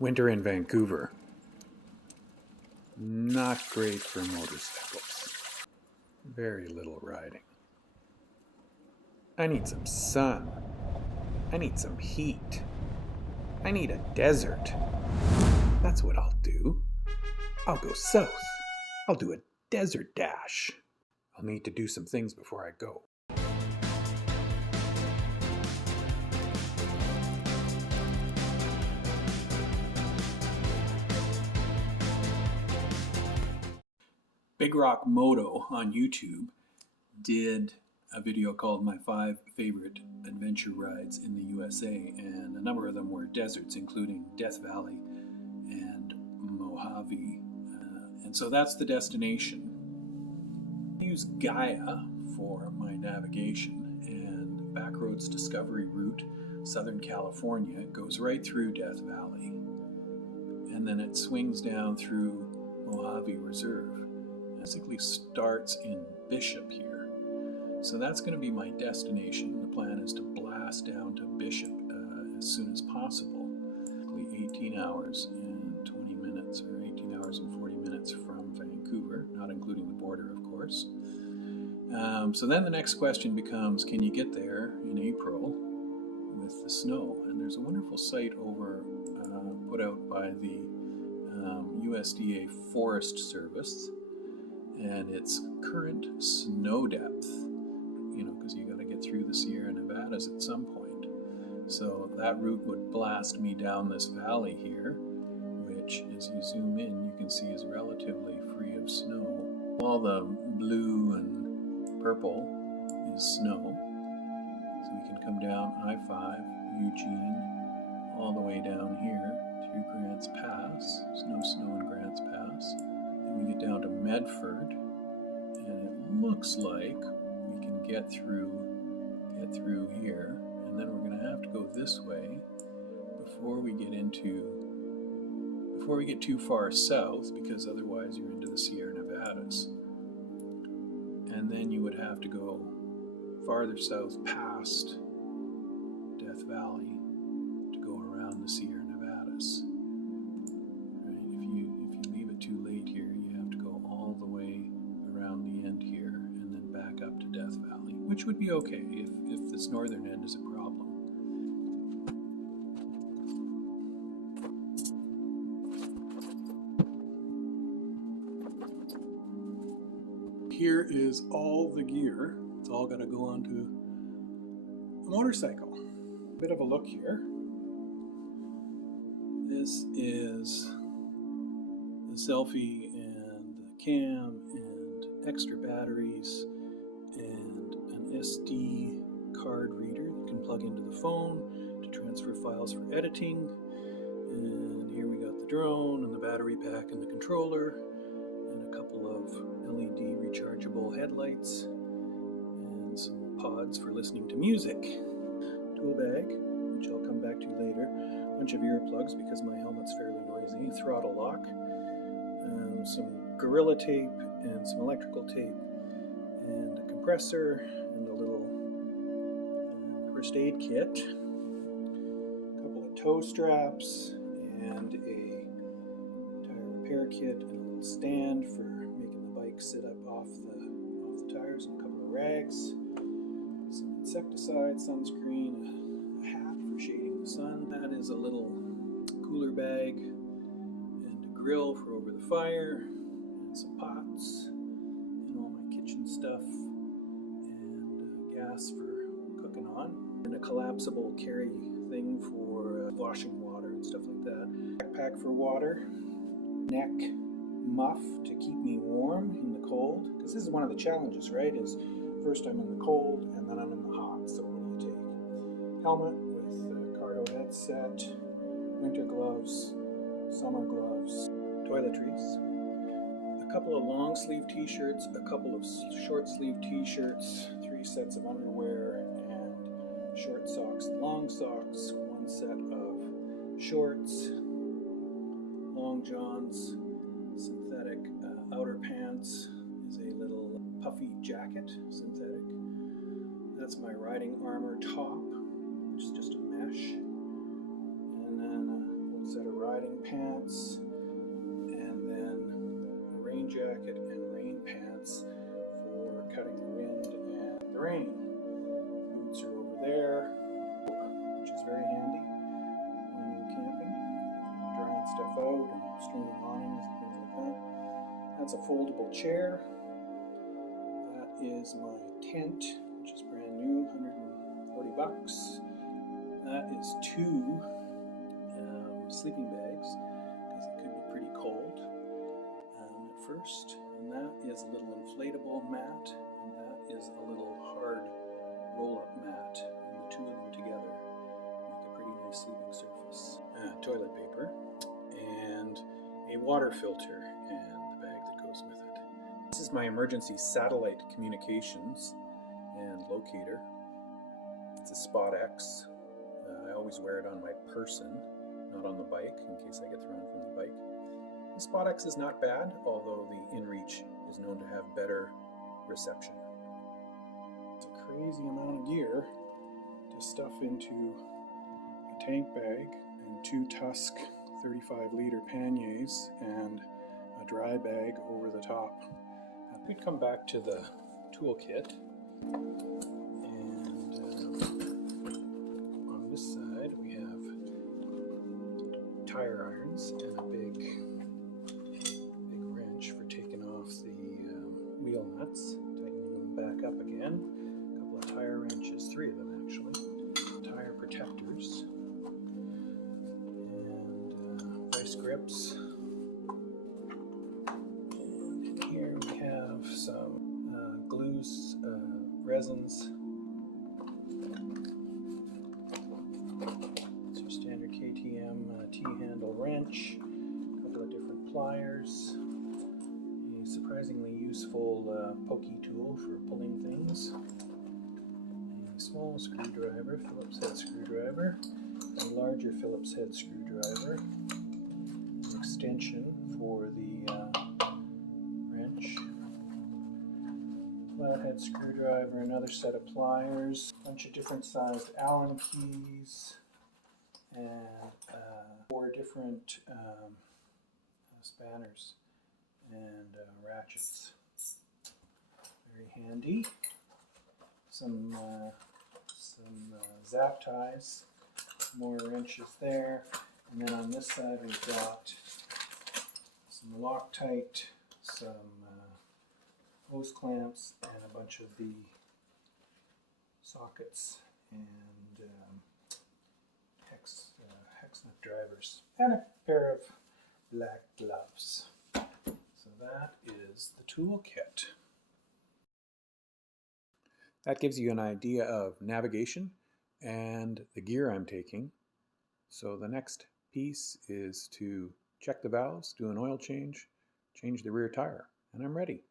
Winter in Vancouver. Not great for motorcycles. Very little riding. I need some sun. I need some heat. I need a desert. That's what I'll do. I'll go south. I'll do a desert dash. I'll need to do some things before I go. Big Rock Moto on YouTube did a video called My 5 Favorite Adventure Rides in the USA, and a number of them were deserts, including Death Valley and Mojave. And so that's the destination. I use Gaia for my navigation, and Backroads Discovery Route, Southern California, goes right through Death Valley. And then it swings down through Mojave Reserve. Basically starts in Bishop here. So that's going to be my destination. The plan is to blast down to Bishop as soon as possible. 18 hours and 20 minutes, or 18 hours and 40 minutes from Vancouver, not including the border, of course. So then the next question becomes, can you get there in April with the snow? And there's a wonderful site over put out by the USDA Forest Service, and it's current snow depth, because you got to get through the Sierra Nevadas at some point. So that route would blast me down this valley here, which, as you zoom in, you can see is relatively free of snow. All the blue and purple is snow. So we can come down I-5, Eugene, all the way down here through Grants Pass. There's no snow in Grants Pass. Then we get down to Medford, and it looks like we can get through here, and then we're going to have to go this way before we get too far south, because otherwise you're into the Sierra Nevadas. And then you would have to go farther south past Death Valley to go around the Sierra Nevadas. Right? If you leave it too late here, you have to go all the way around the end here and then back up to Death Valley, which would be okay if this northern end is a problem. Here is all the gear. It's all got to go onto a motorcycle. A bit of a look here. This is the selfie and the cam and extra batteries and an SD card reader you can plug into the phone to transfer files for editing. And here we got the drone and the battery pack and the controller and a couple of LED rechargeable headlights and some pods for listening to music. Tool bag, which I'll come back to later. A bunch of earplugs because my helmet's fairly noisy. Throttle lock. Some Gorilla Tape and some electrical tape, and a compressor, and a little first aid kit, a couple of tow straps, and a tire repair kit, and a little stand for making the bike sit up off the tires, and a couple of rags, some insecticide, sunscreen, a hat for shading the sun. That is a little cooler bag, grill for over the fire, and some pots, and all my kitchen stuff, and gas for cooking on, and a collapsible carry thing for washing water and stuff like that. Backpack for water, neck muff to keep me warm in the cold, because this is one of the challenges, right, is first I'm in the cold and then I'm in the hot, so what do you take? Helmet with Cardo headset, winter gloves, summer gloves, toiletries, a couple of long sleeve t-shirts, a couple of short sleeve t-shirts, 3 sets of underwear and short socks and long socks, 1 set of shorts, long johns, synthetic outer pants, is a little puffy jacket, synthetic. That's my riding armor top, which is just a mesh, and then 1 set of riding That's a foldable chair. That is my tent, which is brand new, 140 bucks. That is 2 sleeping bags, because it could be pretty cold at first. And that is a little inflatable mat, and that is a little hard roll-up mat. And the two of them together make a pretty nice sleeping surface. Toilet paper, and a water filter, and the bag that goes with it. This is my emergency satellite communications and locator. It's a Spot X. I always wear it on my person, not on the bike, in case I get thrown from the bike. The Spot X is not bad, although the InReach is known to have better reception. It's a crazy amount of gear to stuff into a tank bag, and 2 Tusk 35-liter panniers and a dry bag over the top. We come back to the toolkit, and on this side we have tire irons and a big wrench for taking off the wheel nuts, tightening them back up again. A couple of tire wrenches, 3 of them actually, tire protectors, and vice grips. And here we have some glues, resins. It's your standard KTM T-handle wrench, a couple of different pliers, a surprisingly useful pokey tool for pulling things, a small screwdriver, Phillips head screwdriver, a larger Phillips head screwdriver, an extension for the wrench, flathead screwdriver, another set of pliers, a bunch of different sized Allen keys, and 4 different spanners and ratchets. Very handy. Some zap ties, more wrenches there, and then on this side we've got some Loctite, some hose clamps, and a bunch of the sockets and hex nut drivers, and a pair of black gloves. So that is the toolkit. That gives you an idea of navigation and the gear I'm taking. So the next piece is to check the valves, do an oil change, change the rear tire, and I'm ready.